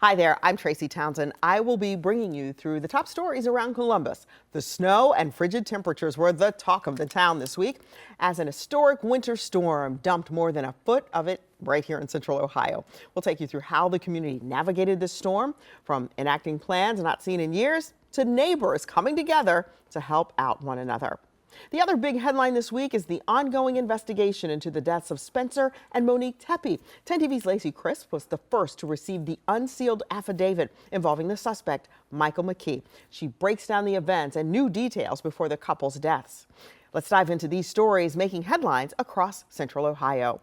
Hi there, I'm Tracy Townsend. I will be bringing you through the top stories around Columbus. The snow and frigid temperatures were the talk of the town this week as an historic winter storm dumped more than a foot of it right here in central Ohio. We'll take you through how the community navigated this storm, from enacting plans not seen in years to neighbors coming together to help out one another. The other big headline this week is the ongoing investigation into the deaths of Spencer and Monique Tepe. 10 TV's Lacey Crisp was the first to receive the unsealed affidavit involving the suspect, Michael McKee. She breaks down the events and new details before the couple's deaths. Let's dive into these stories making headlines across central Ohio.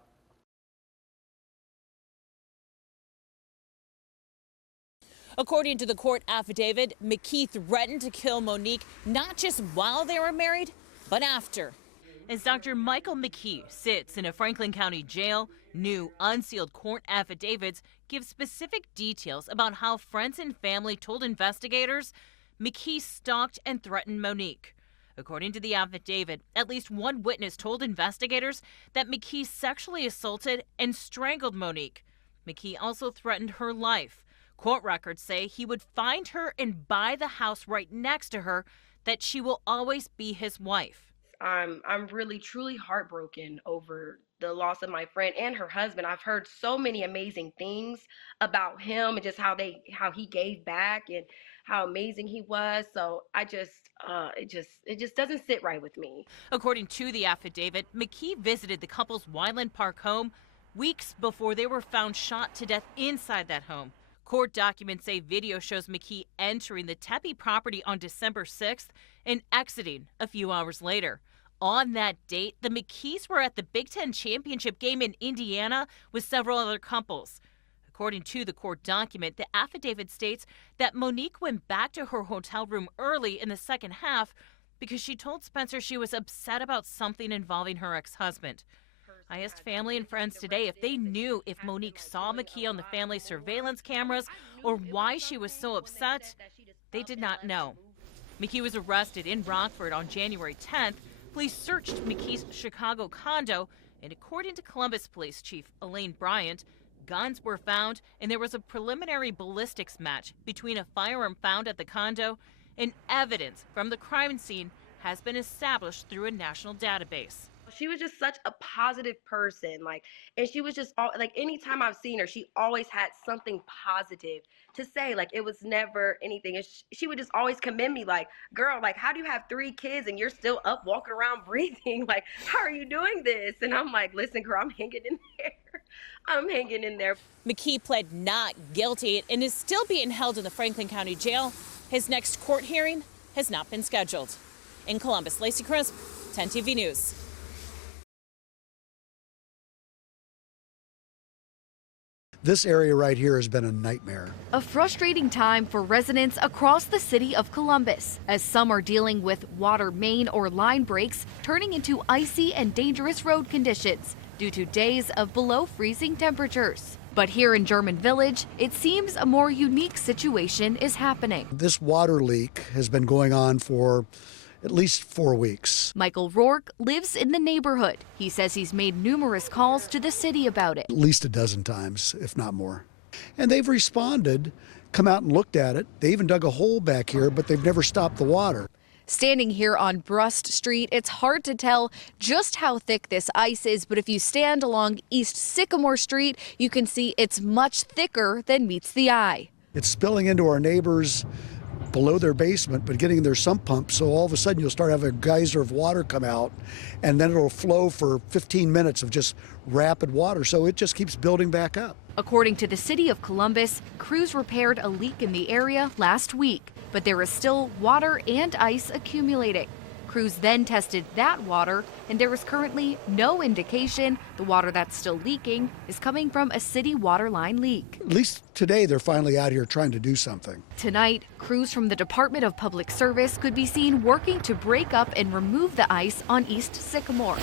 According to the court affidavit, McKee threatened to kill Monique not just while they were married, but after. As Dr. Michael McKee sits in a Franklin County jail, new unsealed court affidavits give specific details about how friends and family told investigators McKee stalked and threatened Monique. According to the affidavit, at least one witness told investigators that McKee sexually assaulted and strangled Monique. McKee also threatened her life. Court records say he would find her and buy the house right next to her, that she will always be his wife. I'm really truly heartbroken over the loss of my friend and her husband. I've heard so many amazing things about him and just how he gave back and how amazing he was. So it just doesn't sit right with me. According to the affidavit, McKee visited the couple's Wyland Park home weeks before they were found shot to death inside that home. Court documents say video shows McKee entering the Tepe property on December 6th and exiting a few hours later. On that date, the McKees were at the Big Ten championship game in Indiana with several other couples. According to the court document, the affidavit states that Monique went back to her hotel room early in the second half because she told Spencer she was upset about something involving her ex-husband. I asked family and friends today if they knew if Monique saw McKee on the family surveillance cameras or why she was so upset. They did not know. McKee was arrested in Rockford on January 10th. Police searched McKee's Chicago condo, and according to Columbus Police Chief Elaine Bryant, guns were found and there was a preliminary ballistics match between a firearm found at the condo and evidence from the crime scene has been established through a national database. She was just such a positive person, and she was just anytime I've seen her, she always had something positive to say. It was never anything. And she would just always commend me, girl, how do you have 3 kids and you're still up walking around breathing? How are you doing this? And I'm like, listen, girl, I'm hanging in there. I'm hanging in there. McKee pled not guilty and is still being held in the Franklin County Jail. His next court hearing has not been scheduled. In Columbus, Lacey Crisp, 10 TV News. This area right here has been a nightmare. A frustrating time for residents across the city of Columbus, as some are dealing with water main or line breaks turning into icy and dangerous road conditions due to days of below freezing temperatures. But here in German Village, it seems a more unique situation is happening. This water leak has been going on for at least 4 weeks. Michael Rourke lives in the neighborhood. He says he's made numerous calls to the city about it. At least a dozen times, if not more. And they've responded, come out and looked at it. They even dug a hole back here, but they've never stopped the water. Standing here on Brust Street, it's hard to tell just how thick this ice is, but if you stand along East Sycamore Street, you can see it's much thicker than meets the eye. It's spilling into our neighbors below their basement, but getting their sump pump, so all of a sudden you'll start having a geyser of water come out, and then it'll flow for 15 minutes of just rapid water, so it just keeps building back up. According to the city of Columbus, crews repaired a leak in the area last week, but there is still water and ice accumulating. Crews then tested that water, and there is currently no indication the water that's still leaking is coming from a city water line leak. At least today they're finally out here trying to do something. Tonight, crews from the Department of Public Service could be seen working to break up and remove the ice on East Sycamore.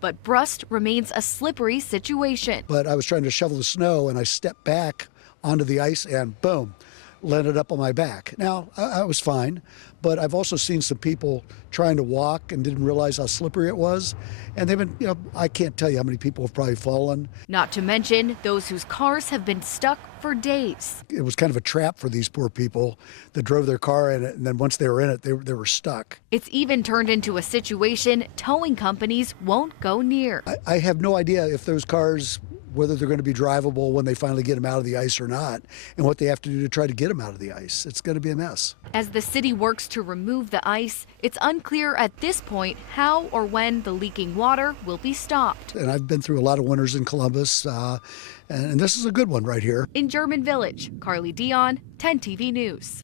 But Brust remains a slippery situation. But I was trying to shovel the snow and I stepped back onto the ice and boom, landed up on my back. Now, I was fine, but I've also seen some people trying to walk and didn't realize how slippery it was. And they've been, I can't tell you how many people have probably fallen. Not to mention those whose cars have been stuck for days. It was kind of a trap for these poor people that drove their car in it, and then once they were in it, they were stuck. It's even turned into a situation towing companies won't go near. I have no idea if those cars, whether they're going to be drivable when they finally get them out of the ice or not, and what they have to do to try to get them out of the ice. It's going to be a mess. As the city works to remove the ice, it's unclear at this point how or when the leaking water will be stopped. And I've been through a lot of winters in Columbus, and this is a good one right here. In German Village, Carly Dion, 10 TV News.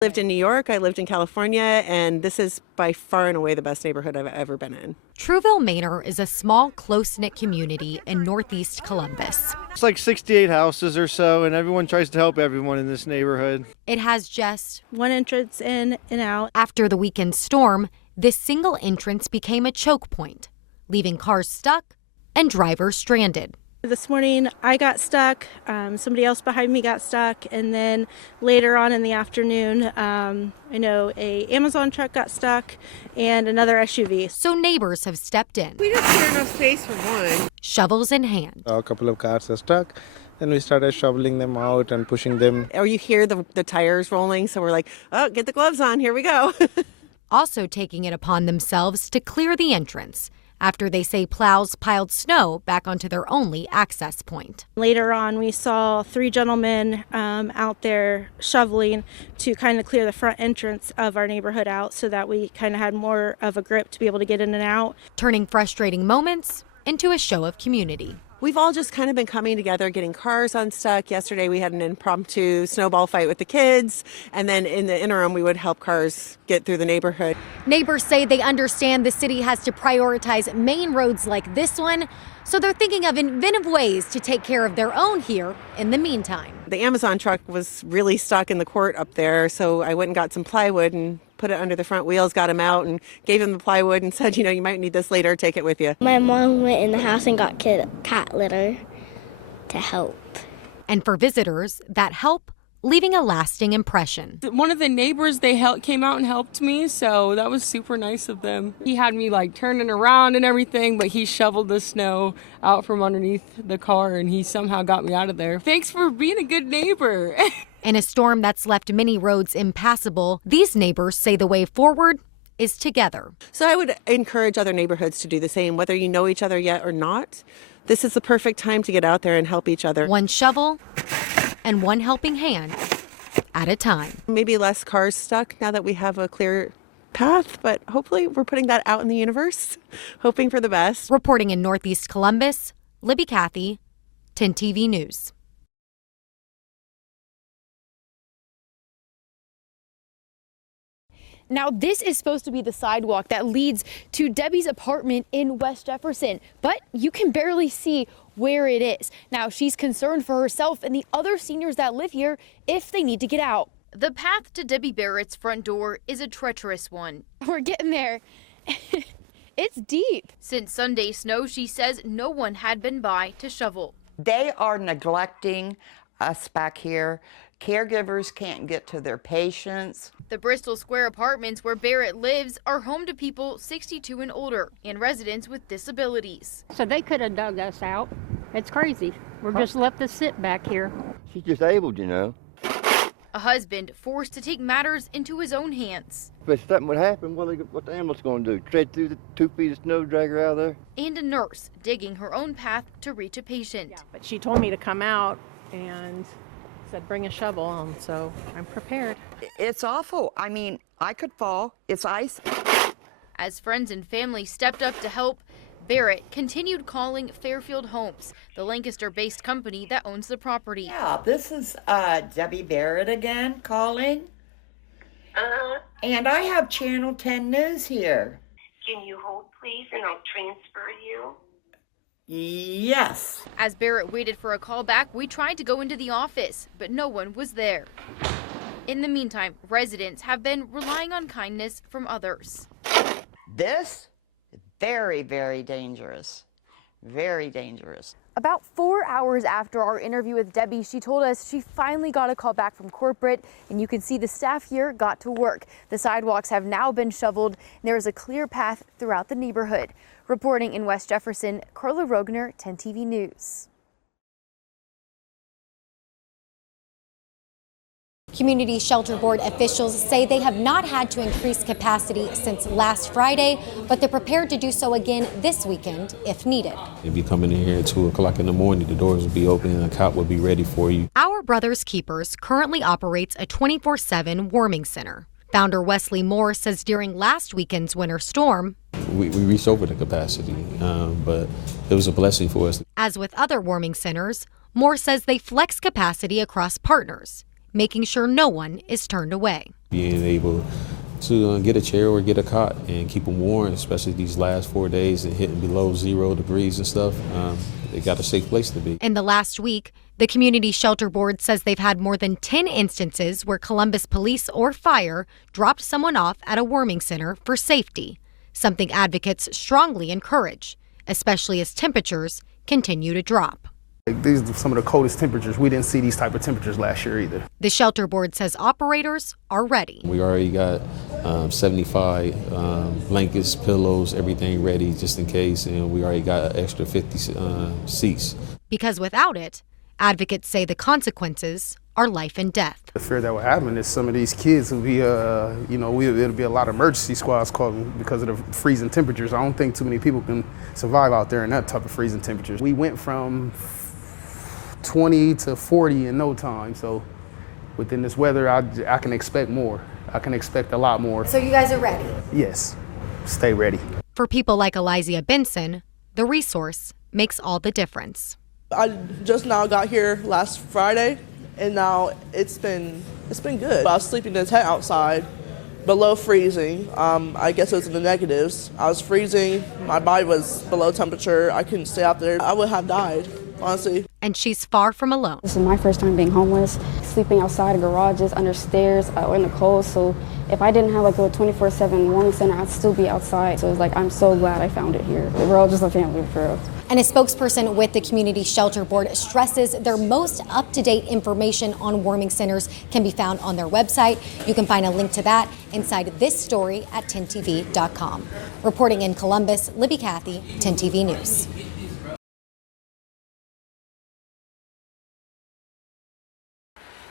Lived in New York, I lived in California, and this is by far and away the best neighborhood I've ever been in. Trouville Manor is a small, close-knit community in northeast Columbus. It's like 68 houses or so, and everyone tries to help everyone in this neighborhood. It has just one entrance in and out. After the weekend storm, this single entrance became a choke point, leaving cars stuck and drivers stranded. This morning I got stuck, somebody else behind me got stuck, and then later on in the afternoon, I know a Amazon truck got stuck and another SUV. So neighbors have stepped in. We just cleared enough space for one. Shovels in hand. A couple of cars are stuck. Then we started shoveling them out and pushing them. Or you hear the tires rolling, so we're like, oh, get the gloves on, here we go. Also taking it upon themselves to clear the entrance after they say plows piled snow back onto their only access point. Later on, we saw 3 gentlemen out there shoveling to kind of clear the front entrance of our neighborhood out so that we kind of had more of a grip to be able to get in and out. Turning frustrating moments into a show of community. We've all just kind of been coming together, getting cars unstuck. Yesterday we had an impromptu snowball fight with the kids, and then in the interim we would help cars get through the neighborhood. Neighbors say they understand the city has to prioritize main roads like this one, so they're thinking of inventive ways to take care of their own here in the meantime. The Amazon truck was really stuck in the court up there, so I went and got some plywood and put it under the front wheels, got him out, and gave him the plywood and said, you might need this later, take it with you. My mom went in the house and got cat litter to help. And for visitors, that help leaving a lasting impression. One of the neighbors, came out and helped me, so that was super nice of them. He had me turning around and everything, but he shoveled the snow out from underneath the car and he somehow got me out of there. Thanks for being a good neighbor. In a storm that's left many roads impassable, these neighbors say the way forward is together. So I would encourage other neighborhoods to do the same, whether you know each other yet or not. This is the perfect time to get out there and help each other. One shovel and one helping hand at a time. Maybe less cars stuck now that we have a clear path, but hopefully we're putting that out in the universe, hoping for the best. Reporting in Northeast Columbus, Libby Cathy, 10 TV News. Now, this is supposed to be the sidewalk that leads to Debbie's apartment in West Jefferson, but you can barely see where it is. Now, she's concerned for herself and the other seniors that live here if they need to get out. The path to Debbie Barrett's front door is a treacherous one. We're getting there. It's deep. Since Sunday snow, she says no one had been by to shovel. They are neglecting us back here. Caregivers can't get to their patients. The Bristol Square apartments where Barrett lives are home to people 62 and older and residents with disabilities. So they could have dug us out. It's crazy. We're just left to sit back here. She's disabled, A husband forced to take matters into his own hands. If something would happen, what the ambulance going to do? Tread through the 2 feet of snow, drag her out of there? And a nurse digging her own path to reach a patient. Yeah, but she told me to come out and said bring a shovel, so I'm prepared. It's awful. I mean, I could fall. It's ice. As friends and family stepped up to help, Barrett continued calling Fairfield Homes, the Lancaster-based company that owns the property. Yeah, this is Debbie Barrett again calling. And I have Channel 10 News here. Can you hold, please, and I'll transfer you? Yes. As Barrett waited for a call back, we tried to go into the office, but no one was there. In the meantime, residents have been relying on kindness from others. This is very, very dangerous. Very dangerous. About 4 hours after our interview with Debbie, she told us she finally got a call back from corporate, and you can see the staff here got to work. The sidewalks have now been shoveled, and there is a clear path throughout the neighborhood. Reporting in West Jefferson, Carla Rogner, 10 TV News. Community Shelter Board officials say they have not had to increase capacity since last Friday, but they're prepared to do so again this weekend if needed. If you come in here at 2 o'clock in the morning, the doors will be open and a cop will be ready for you. Our Brothers Keepers currently operates a 24/7 warming center. Founder Wesley Moore says during last weekend's winter storm, we reached over the capacity, but it was a blessing for us. As with other warming centers, Moore says they flex capacity across partners, making sure no one is turned away. Being able to get a chair or get a cot and keep them warm, especially these last 4 days and hitting below 0 degrees and stuff, they got a safe place to be. In the last week, the Community Shelter Board says they've had more than 10 instances where Columbus police or fire dropped someone off at a warming center for safety, something advocates strongly encourage, especially as temperatures continue to drop. These are some of the coldest temperatures. We didn't see these type of temperatures last year either. The Shelter Board says operators are ready. We already got 75 blankets, pillows, everything ready just in case, and we already got an extra 50 seats. Because without it, advocates say the consequences are life and death. The fear that will happen is some of these kids will be, it'll be a lot of emergency squads called because of the freezing temperatures. I don't think too many people can survive out there in that type of freezing temperatures. We went from 20 to 40 in no time. So within this weather, I can expect more. I can expect a lot more. So you guys are ready? Yes, stay ready. For people like Elysia Benson, the resource makes all the difference. I just now got here last Friday, and now it's been good. I was sleeping in a tent outside, below freezing. I guess it was in the negatives. I was freezing. My body was below temperature. I couldn't stay out there. I would have died, honestly. And she's far from alone. This is my first time being homeless, sleeping outside of garages, under stairs, or in the cold. So if I didn't have like a 24/7 warming center, I'd still be outside. So it's like, I'm so glad I found it here. We're all just a family for real. And a spokesperson with the Community Shelter Board stresses their most up-to-date information on warming centers can be found on their website. You can find a link to that inside this story at 10tv.com. Reporting in Columbus, Libby Cathy, 10 TV News.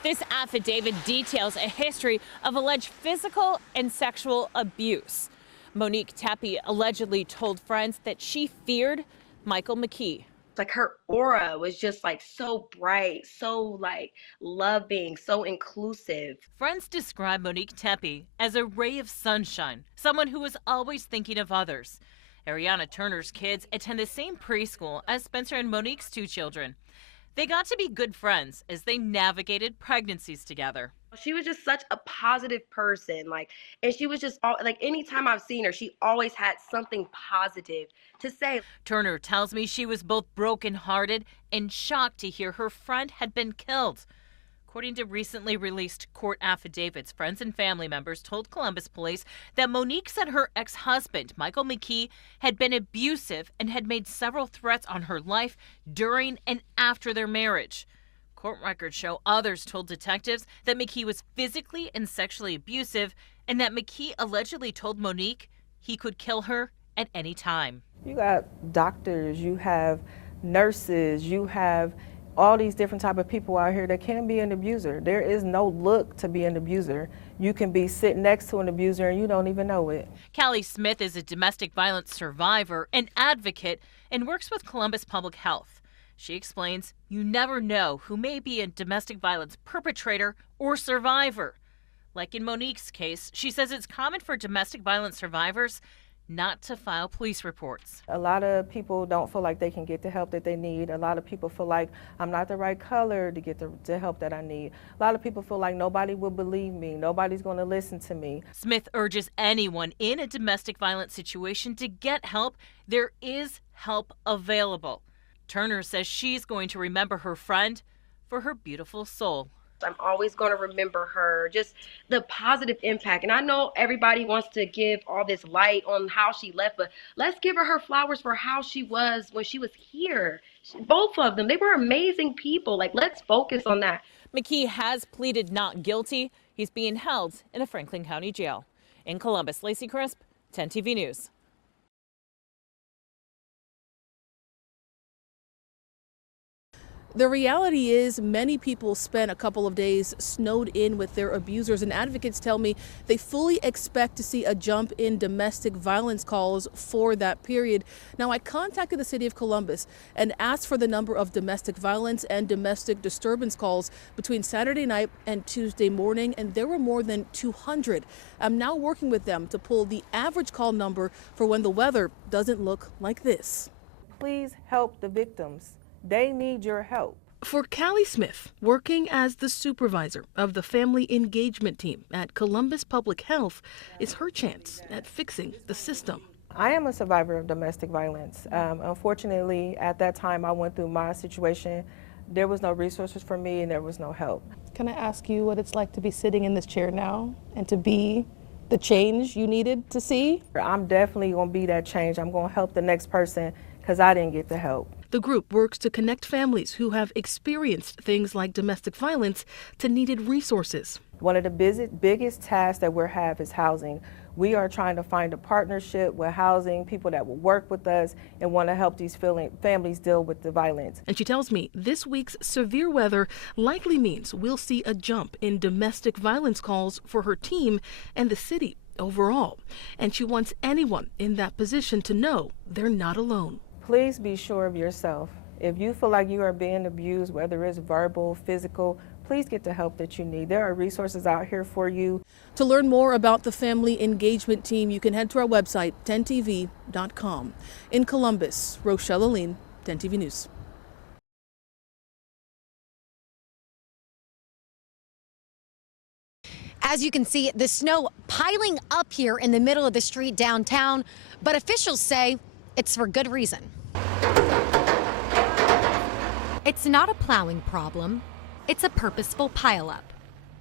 This affidavit details a history of alleged physical and sexual abuse. Monique Tepe allegedly told friends that she feared Michael McKee. Like her aura was just like so bright, so like loving, so inclusive. Friends describe Monique Tepe as a ray of sunshine, someone who was always thinking of others. Ariana Turner's kids attend the same preschool as Spencer and Monique's 2 children. They got to be good friends as they navigated pregnancies together. She was just such a positive person, and she was just anytime I've seen her, she always had something positive to say. Turner tells me she was both brokenhearted and shocked to hear her friend had been killed. According to recently released court affidavits, friends and family members told Columbus police that Monique said her ex-husband, Michael McKee, had been abusive and had made several threats on her life during and after their marriage. Court records show others told detectives that McKee was physically and sexually abusive and that McKee allegedly told Monique he could kill her at any time. You got doctors, you have nurses, you have all these different type of people out here that can be an abuser. There is no look to be an abuser. You can be sitting next to an abuser and you don't even know it. Callie Smith is a domestic violence survivor, an advocate, and works with Columbus Public Health. She explains you never know who may be a domestic violence perpetrator or survivor. Like in Monique's case, she says it's common for domestic violence survivors not to file police reports. A lot of people don't feel like they can get the help that they need. A lot of people feel like I'm not the right color to get the help that I need. A lot of people feel like nobody will believe me. Nobody's going to listen to me. Smith urges anyone in a domestic violence situation to get help. There is help available. Turner says she's going to remember her friend for her beautiful soul. I'm always going to remember her, just the positive impact. And I know everybody wants to give all this light on how she left, but let's give her flowers for how she was when she was here. Both of them, they were amazing people. Like, let's focus on that. McKee has pleaded not guilty. He's being held in a Franklin County jail. In Columbus, Lacey Crisp, 10 TV News. The reality is many people spent a couple of days snowed in with their abusers, and advocates tell me they fully expect to see a jump in domestic violence calls for that period. Now, I contacted the city of Columbus and asked for the number of domestic violence and domestic disturbance calls between Saturday night and Tuesday morning, and there were more than 200. I'm now working with them to pull the average call number for when the weather doesn't look like this. Please help the victims. They need your help. For Callie Smith, working as the supervisor of the family engagement team at Columbus Public Health is her chance at fixing the system. I am a survivor of domestic violence. Unfortunately, at that time I went through my situation. There was no resources for me and there was no help. Can I ask you what it's like to be sitting in this chair now and to be the change you needed to see? I'm definitely going to be that change. I'm going to help the next person because I didn't get the help. The group works to connect families who have experienced things like domestic violence to needed resources. One of the biggest tasks that we have is housing. We are trying to find a partnership with housing, people that will work with us and want to help these families deal with the violence. And she tells me this week's severe weather likely means we'll see a jump in domestic violence calls for her team and the city overall. And she wants anyone in that position to know they're not alone. Please be sure of yourself. If you feel like you are being abused, whether it's verbal, physical, please get the help that you need. There are resources out here for you. To learn more about the family engagement team, you can head to our website, 10tv.com. In Columbus, Rochelle Aline, 10 TV News. As you can see, the snow piling up here in the middle of the street downtown, but officials say it's for good reason. It's not a plowing problem, it's a purposeful pileup.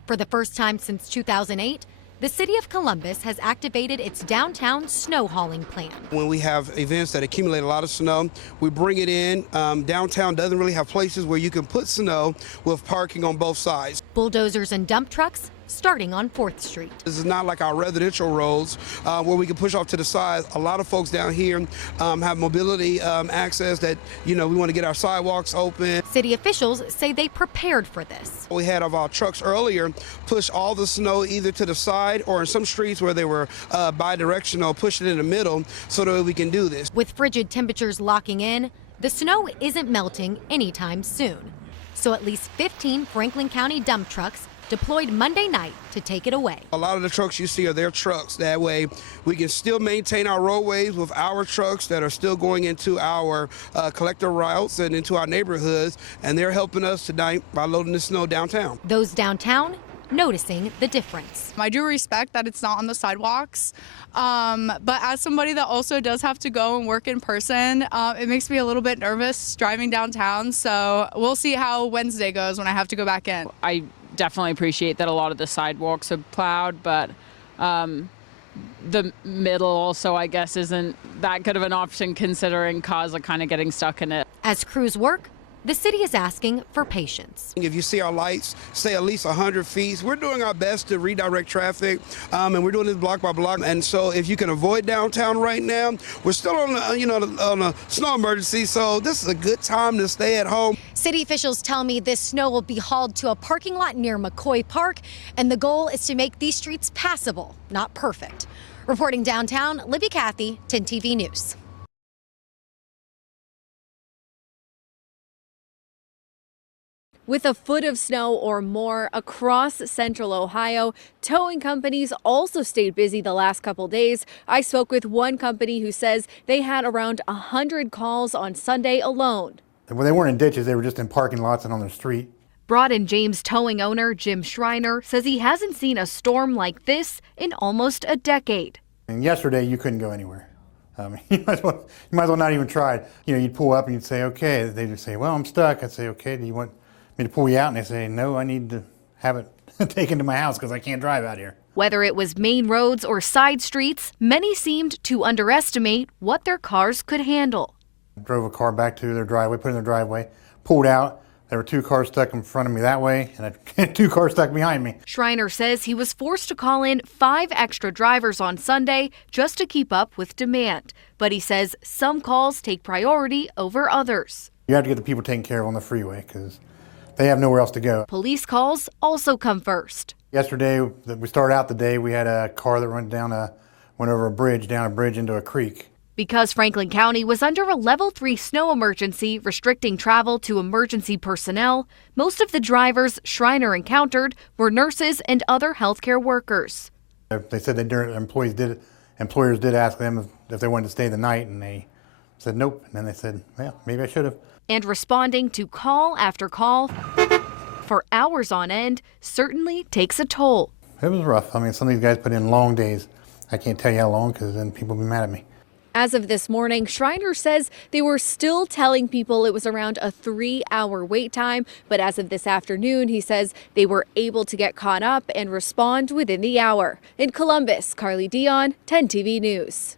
For the first time since 2008, the city of Columbus has activated its downtown snow hauling plan. When we have events that accumulate a lot of snow, we bring it in. Downtown doesn't really have places where you can put snow with parking on both sides. Bulldozers and dump trucks starting on 4th Street. This is not like our residential roads where we can push off to the side. A lot of folks down here have mobility access that, we want to get our sidewalks open. City officials say they prepared for this. We had of our trucks earlier push all the snow either to the side or in some streets where they were bi-directional, push it in the middle so that we can do this. With frigid temperatures locking in, the snow isn't melting anytime soon. So at least 15 Franklin County dump trucks deployed Monday night to take it away. A lot of the trucks you see are their trucks. That way we can still maintain our roadways with our trucks that are still going into our collector routes and into our neighborhoods, and they're helping us tonight by loading the snow downtown. Those downtown noticing the difference. I do respect that it's not on the sidewalks, but as somebody that also does have to go and work in person, it makes me a little bit nervous driving downtown, so we'll see how Wednesday goes when I have to go back in. I definitely appreciate that a lot of the sidewalks are plowed, but the middle also, I guess, isn't that good of an option considering cars are kind of getting stuck in it. As crews work, the city is asking for patience. If you see our lights stay at least 100 feet, we're doing our best to redirect traffic, and we're doing this block by block. And so if you can avoid downtown right now, we're still on a snow emergency, so this is a good time to stay at home. City officials tell me this snow will be hauled to a parking lot near McCoy Park, and the goal is to make these streets passable, not perfect. Reporting downtown, Libby Cathy, 10 TV News. With a foot of snow or more across central Ohio, towing companies also stayed busy the last couple days. I spoke with one company who says they had around 100 calls on Sunday alone. Well, they weren't in ditches, they were just in parking lots and on the street. Broad and James towing owner Jim Schreiner says he hasn't seen a storm like this in almost a decade. And yesterday you couldn't go anywhere. You might as well not even try it. You'd pull up and you'd say, okay. They'd say, well, I'm stuck. I'd say, okay, do you want me to pull you out? And they say, no, I need to have it taken to my house because I can't drive out here. Whether it was main roads or side streets, many seemed to underestimate what their cars could handle. Drove a car back to their driveway, put it in their driveway, pulled out. There were 2 cars stuck in front of me that way and 2 cars stuck behind me. Schreiner says he was forced to call in 5 extra drivers on Sunday just to keep up with demand. But he says some calls take priority over others. You have to get the people taken care of on the freeway because they have nowhere else to go. Police calls also come first. Yesterday, we started out the day, we had a car that went over a bridge, down a bridge into a creek. Because Franklin County was under a level 3 snow emergency restricting travel to emergency personnel, most of the drivers Schreiner encountered were nurses and other healthcare workers. They said that employers did ask them if they wanted to stay the night, and they said nope. And then they said, well, maybe I should have. And responding to call after call for hours on end certainly takes a toll. It was rough. I mean, some of these guys put in long days. I can't tell you how long because then people will be mad at me. As of this morning, Schreiner says they were still telling people it was around a 3-hour wait time. But as of this afternoon, he says they were able to get caught up and respond within the hour. In Columbus, Carly Dion, 10 TV News.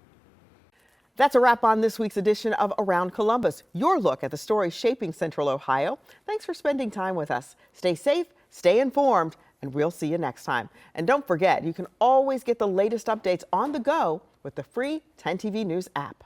That's a wrap on this week's edition of Around Columbus, your look at the stories shaping Central Ohio. Thanks for spending time with us. Stay safe, stay informed, and we'll see you next time. And don't forget, you can always get the latest updates on the go with the free 10 TV News app.